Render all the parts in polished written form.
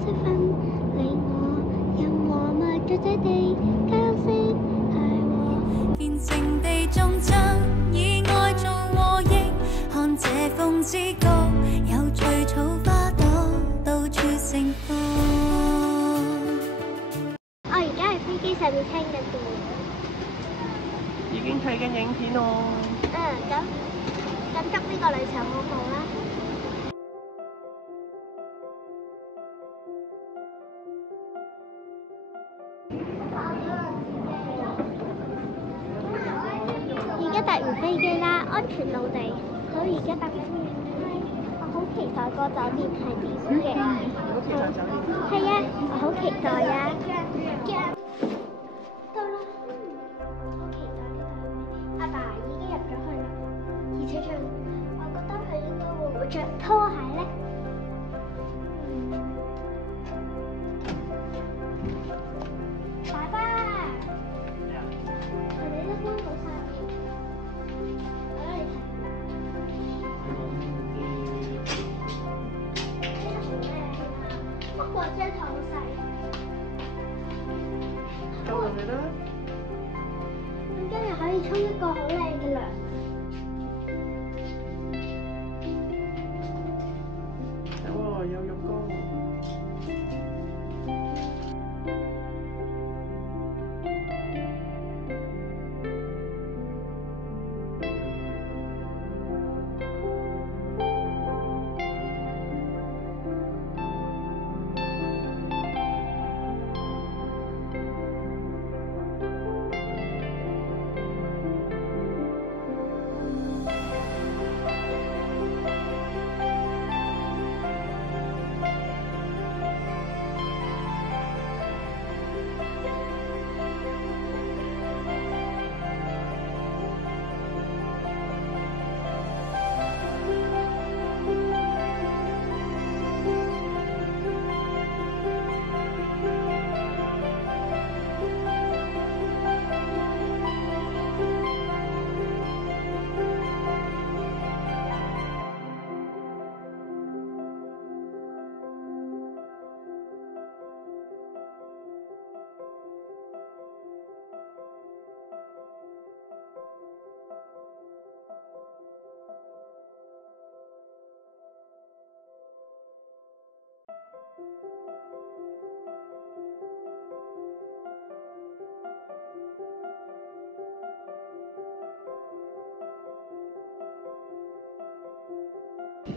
息分你我，任我默在這地休息係我。虔誠地頌讚，以愛做和應，看這風之谷，有翠草花朵到處盛放。我而家喺飛機上面聽緊電影。已經睇緊影片咯。咁祝呢個旅程好好啦。而家搭完飛機啦，安全落地。好，而家搭緊飛機，我好期待個酒店係點嘅。係啊，我好期待啊。到啦，好期待呢個。阿爸已經入咗去啦，而且仲，我覺得佢應該會唔會着拖鞋咧？爸爸，佢哋都搬好晒面，我攞嚟睇。呢個做咩啊？不過張台好細。夠唔夠得？咁今日可以沖一個好靚嘅涼。有喎，有浴缸。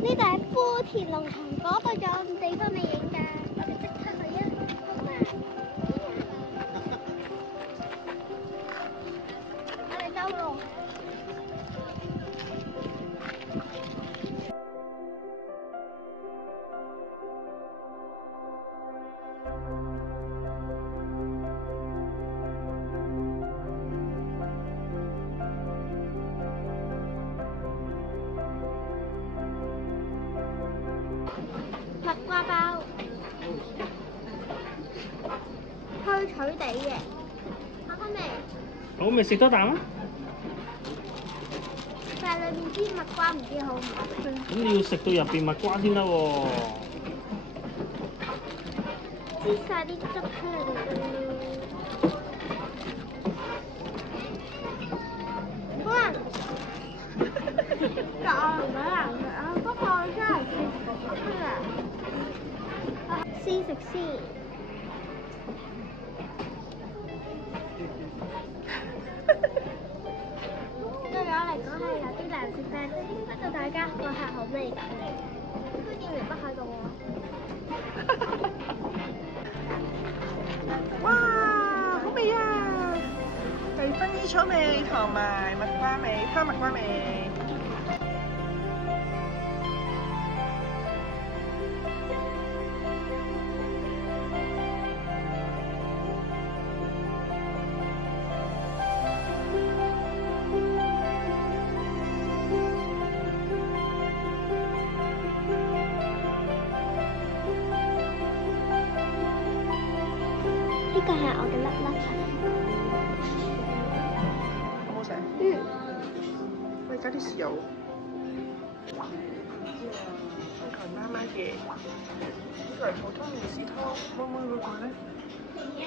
呢度係富田農場，嗰度仲有地方未影㗎，我哋即刻去啊！好嘛？我哋兜路。蜜瓜包，脆脆地嘅，好好味。好味，食多啖啊！但係裏面啲蜜瓜唔知好唔好味。咁你要食到入邊蜜瓜先得喎。擠晒啲汁出嚟。可能，但我唔係難食啊，不過我真係食出嚟。試食先。對我嚟講係有啲難食，但係應該對大家個係好味㗎。應該見離不開到我。哇，好味啊！係薰衣草味同埋蜜瓜味，蝦蜜瓜味。呢個係我嘅粒粒。好好食？我哋加啲豉油。媽媽嘅。個係普通麵豉湯，妹妹嗰個咧，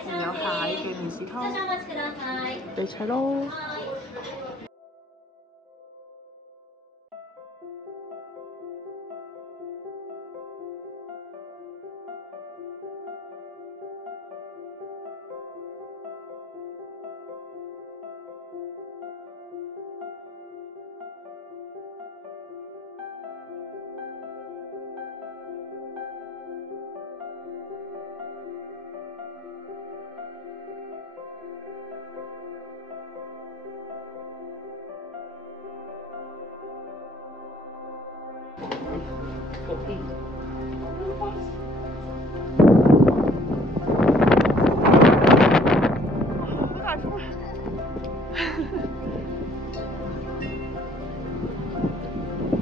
仲有蟹嘅麵豉湯，你睇咯。好大風！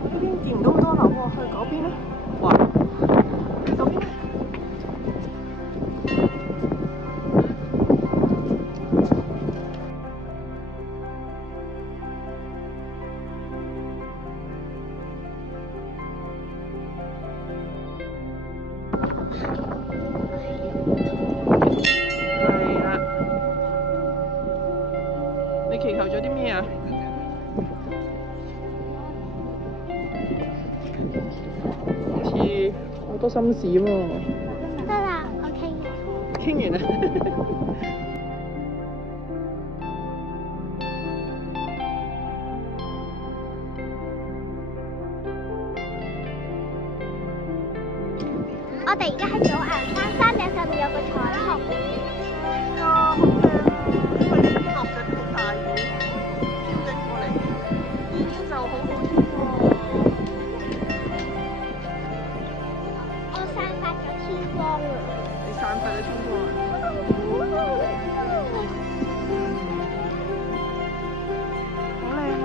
呢邊見唔到好多樓喎，去嗰邊咧？哇！去嗰邊咧？係啊！你祈求咗啲咩啊？好似好多心事喎。得啦，我傾完。傾完啦。我哋而家喺祖岩山山頂上面有個彩虹。係啊，好正啊！因為呢邊落緊好大雨，飄緊過嚟，已經就好好天喎。我散發咗天光啊！你散發咗天光啊？好靚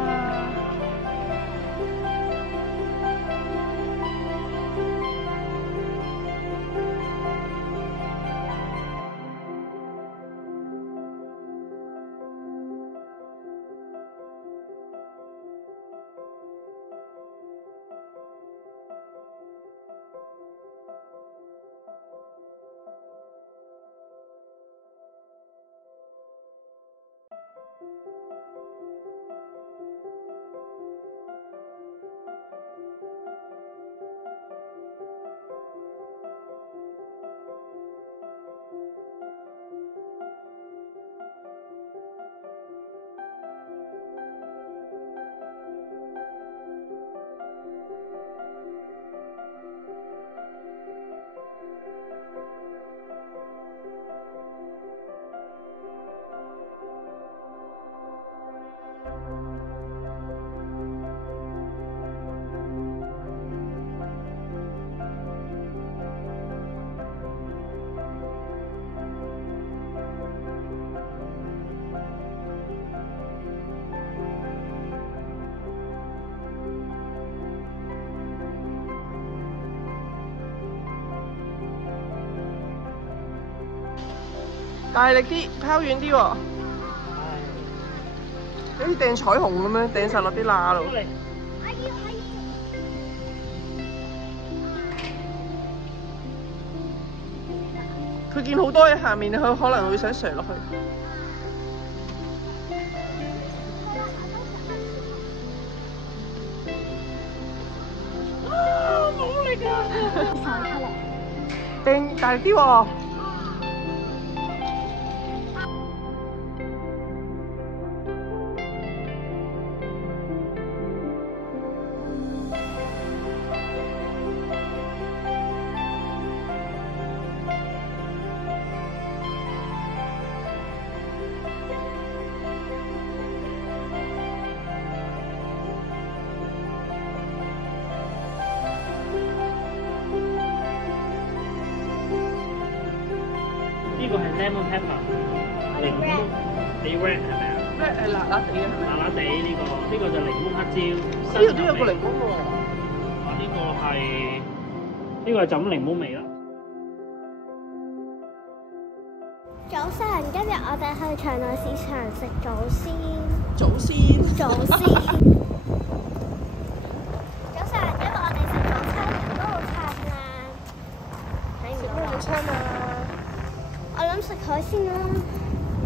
大力啲，拋遠啲喎。好似掟彩虹咁樣，掟晒落啲罅度。佢見好多喺下面，佢可能會想垂落去。啊！冇力啊！上出嚟。掟大力啲喎。呢個係 lemon pepper， 檸檬，你 red 係咪啊？咩辣辣地嘅係咪？辣辣地呢個，呢個就檸檬黑椒。呢度都有個檸檬喎。呢個係就咁檸檬味啦。早上，今日我哋去場內市場食祖先。祖先。早上，因為我哋食早餐都好燦爛，睇唔我諗食海鮮啦，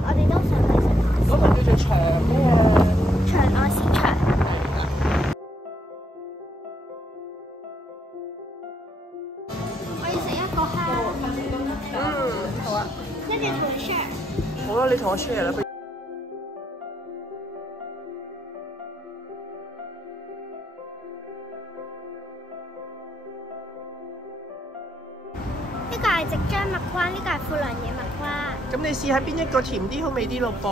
我哋都想去食海鮮。嗰個叫做長咩啊？長愛市場。我要食一個蝦。好啊。跟住同你 share。好啦，你同我 share 啦。呢個係夕張蜜瓜，呢個係富良野蜜瓜。咁你試下邊一個甜啲好味啲咯噃？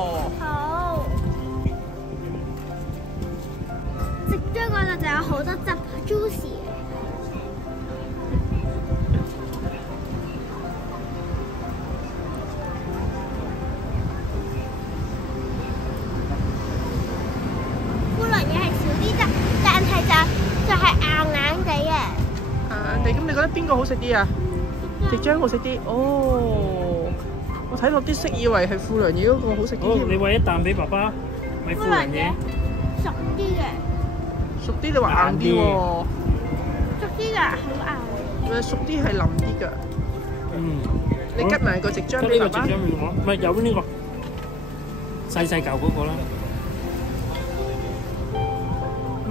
好。夕張嗰度就有好多汁 ，juicy 嘅。富良野係少啲汁，但係就係硬硬地嘅。硬地，咁你覺得邊個好食啲啊？夕張好食啲哦，我睇落啲色以為係富良野嗰個好食啲好，添。你餵一啖俾爸爸，咪富良野。熟啲嘅，熟啲你話硬啲喎，熟啲嘅好硬。熟啲係腍啲㗎。嗯，你吉埋個夕張呢個俾爸爸。夕張俾我，唔係有呢個細細嚿嗰個啦。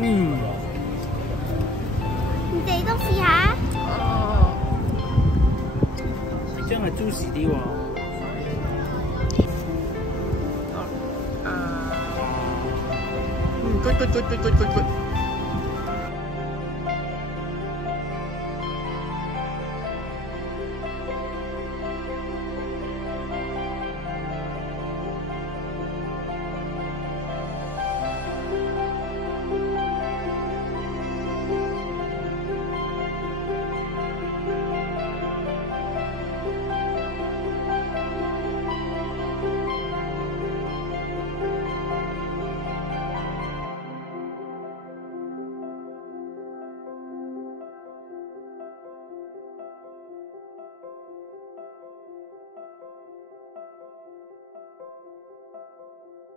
嗯，你哋都試下。哦。夕張係 juicy 啲喎。good。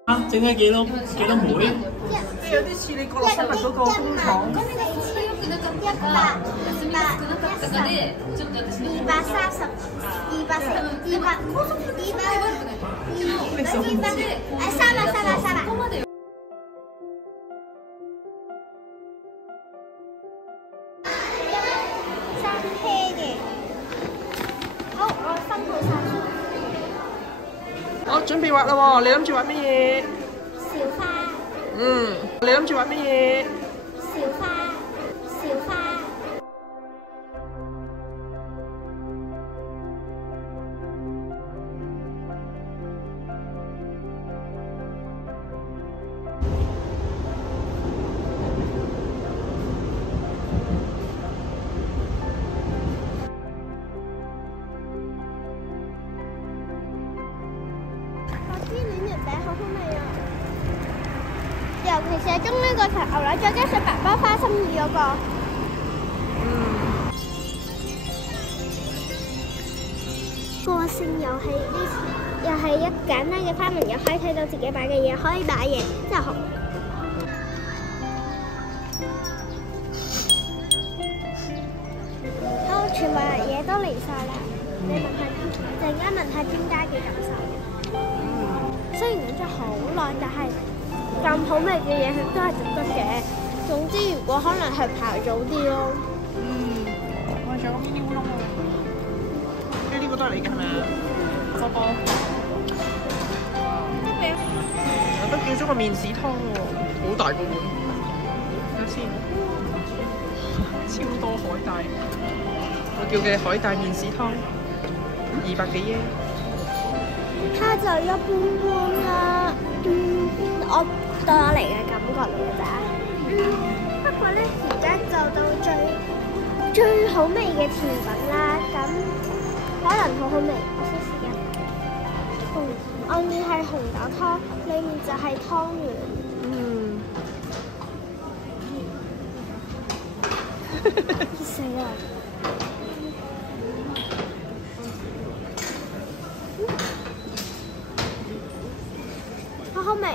啊，整咗幾多枚？有啲似你角落生物嗰個工廠。我準備畫啦喎，你諗住畫乜嘢？小花。你諗住畫乜嘢？小花。好好味啊！尤其是係中呢個層牛奶，再加上白包花生魚嗰個。個性遊戲呢，又係一簡單嘅花紋，又可以睇到自己擺嘅嘢，可以擺嘢，真係好。好，全部嘢都嚟晒啦！你問下，陣間問下專家嘅感受。雖然等咗好耐，但係咁好味嘅嘢都係值得嘅。總之，如果可能係排早啲咯。我仲有個 mini 烏龍喎。呢個都係你嘅係咪啊？波波。我都叫咗個面豉湯喎，好大個碗。睇下先，超多海帶。我叫嘅海帶面豉湯，200幾耶。它就一般般啦，我對我嚟嘅感覺嚟嘅咋。不過咧，而家就到最好味嘅甜品啦，咁可能好好味，我想試下。外面係紅豆湯，裡面就係湯圓。死啦！好味。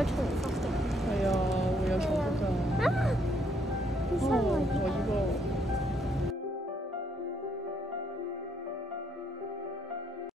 有重複嘅。係啊，會有重複㗎。